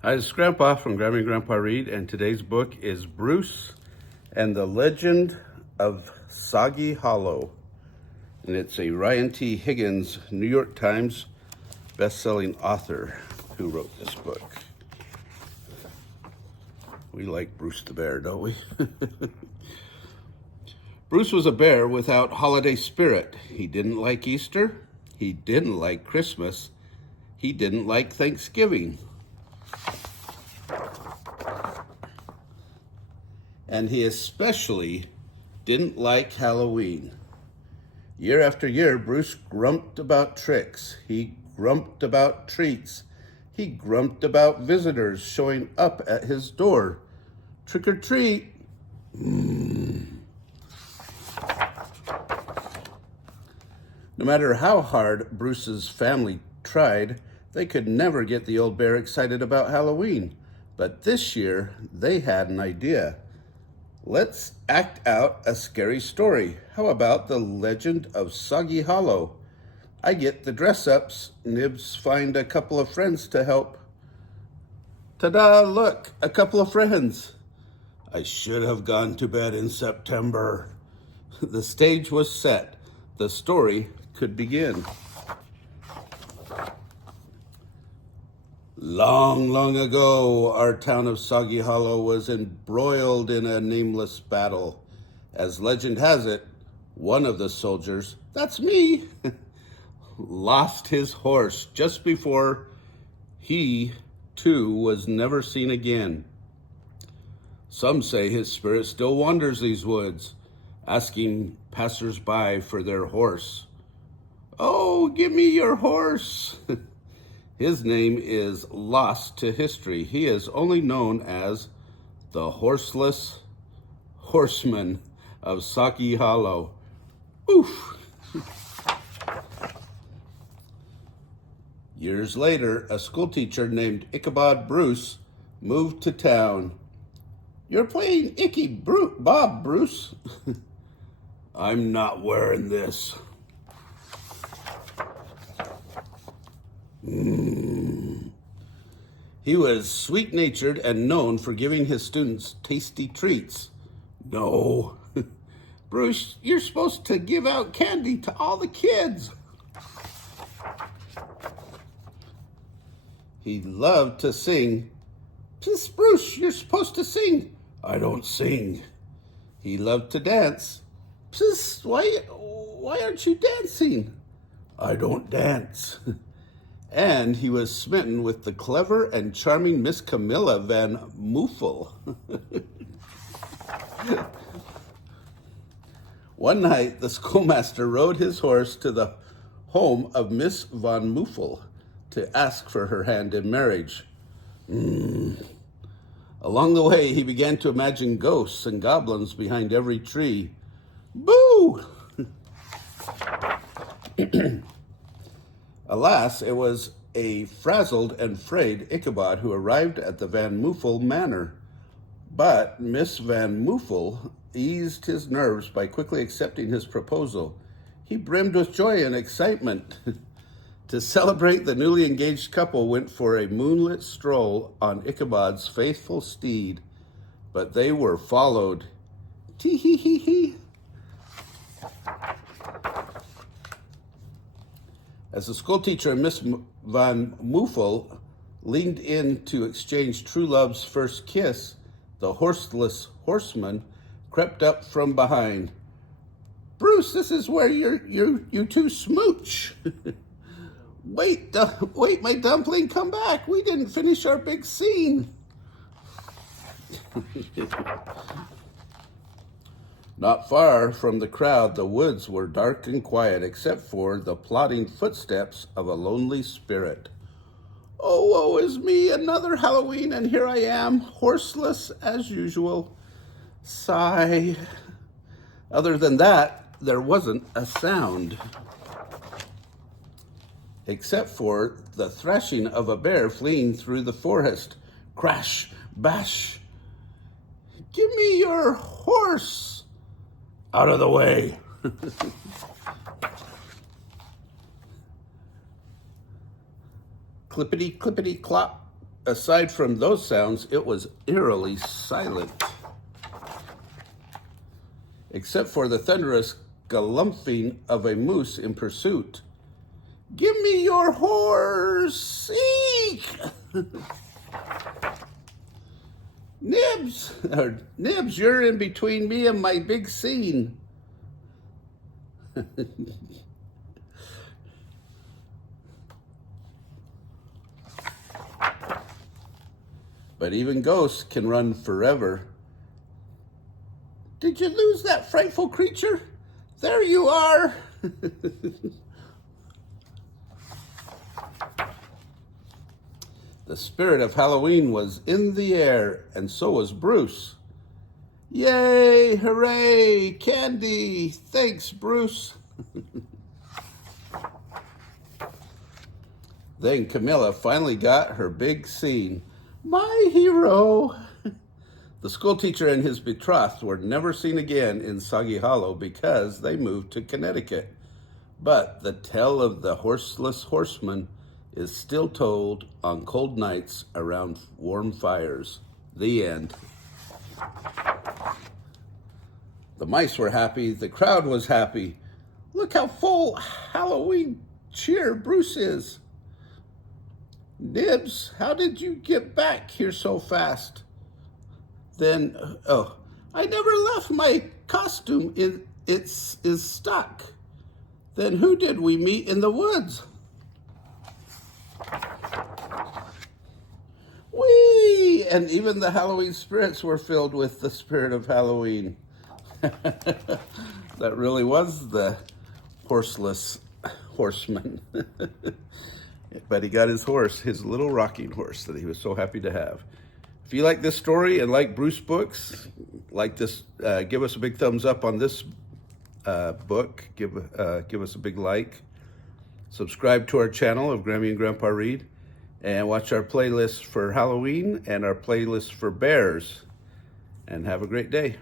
Hi, this is Grandpa from Grandma and Grandpa Read, and today's book is Bruce and the Legend of Soggy Hollow. And it's a Ryan T. Higgins, New York Times best-selling author who wrote this book. We like Bruce the Bear, don't we? Bruce was a bear without holiday spirit. He didn't like Easter. He didn't like Christmas. He didn't like Thanksgiving. And he especially didn't like Halloween. Year after year, Bruce grumped about tricks. He grumped about treats. He grumped about visitors showing up at his door. Trick or treat. No matter how hard Bruce's family tried, they could never get the old bear excited about Halloween. But this year, they had an idea. Let's act out a scary story. How about the legend of Soggy Hollow? I get the dress-ups. Nibs find a couple of friends to help. Ta-da, look, a couple of friends. I should have gone to bed in September. The stage was set. The story could begin. Long, long ago, our town of Soggy Hollow was embroiled in a nameless battle. As legend has it, one of the soldiers, that's me, lost his horse just before he, too, was never seen again. Some say his spirit still wanders these woods, asking passers-by for their horse. Oh, give me your horse! His name is lost to history. He is only known as the Horseless Horseman of Soggy Hollow. Oof! Years later, a schoolteacher named Ichabod Bruce moved to town. You're playing Bob, Bruce. I'm not wearing this. He was sweet-natured and known for giving his students tasty treats. No, Bruce, you're supposed to give out candy to all the kids. He loved to sing. Psst, Bruce, you're supposed to sing. I don't sing. He loved to dance. Psst, why aren't you dancing? I don't dance. And he was smitten with the clever and charming Miss Camilla Van Muffel. One night, the schoolmaster rode his horse to the home of Miss Van Muffel to ask for her hand in marriage. Along the way, he began to imagine ghosts and goblins behind every tree. Boo! Alas, it was a frazzled and frayed Ichabod who arrived at the Van Muffel manor. But Miss Van Muffel eased his nerves by quickly accepting his proposal. He brimmed with joy and excitement. To celebrate, the newly engaged couple went for a moonlit stroll on Ichabod's faithful steed. But they were followed. Tee-hee-hee-hee. As the schoolteacher and Miss Van Muffel leaned in to exchange true love's first kiss, the horseless horseman crept up from behind. Bruce, this is where you two smooch. Wait, my dumpling, come back. We didn't finish our big scene. Not far from the crowd, the woods were dark and quiet, except for the plodding footsteps of a lonely spirit. Oh, woe is me, another Halloween, and here I am, horseless as usual. Sigh. Other than that, there wasn't a sound, except for the thrashing of a bear fleeing through the forest. Crash, bash. Give me your horse. Out of the way. Clippity, clippity, clop. aside from those sounds, it was eerily silent, except for the thunderous galumphing of a moose in pursuit. Give me your horse! Eek! Nibs, you're in between me and my big scene. But even ghosts can run forever. Did you lose that frightful creature? There you are. The spirit of Halloween was in the air, and so was Bruce. Yay, hooray, candy. Thanks, Bruce. Then Camilla finally got her big scene. My hero. The schoolteacher and his betrothed were never seen again in Soggy Hollow because they moved to Connecticut. But the tale of the horseless horseman is still told on cold nights around warm fires. The end. The mice were happy. The crowd was happy. Look how full Halloween cheer Bruce is. Nibs, how did you get back here so fast? Then, I never left my costume. It's stuck. Then who did we meet in the woods? Whee! And even the Halloween spirits were filled with the spirit of Halloween. That really was the horseless horseman. But he got his horse, his little rocking horse that he was so happy to have. If you like this story and like Bruce books, like this, give us a big thumbs up on this book. Give us a big like. Subscribe to our channel of Grammy and Grandpa Read, and watch our playlist for Halloween and our playlist for bears. And have a great day.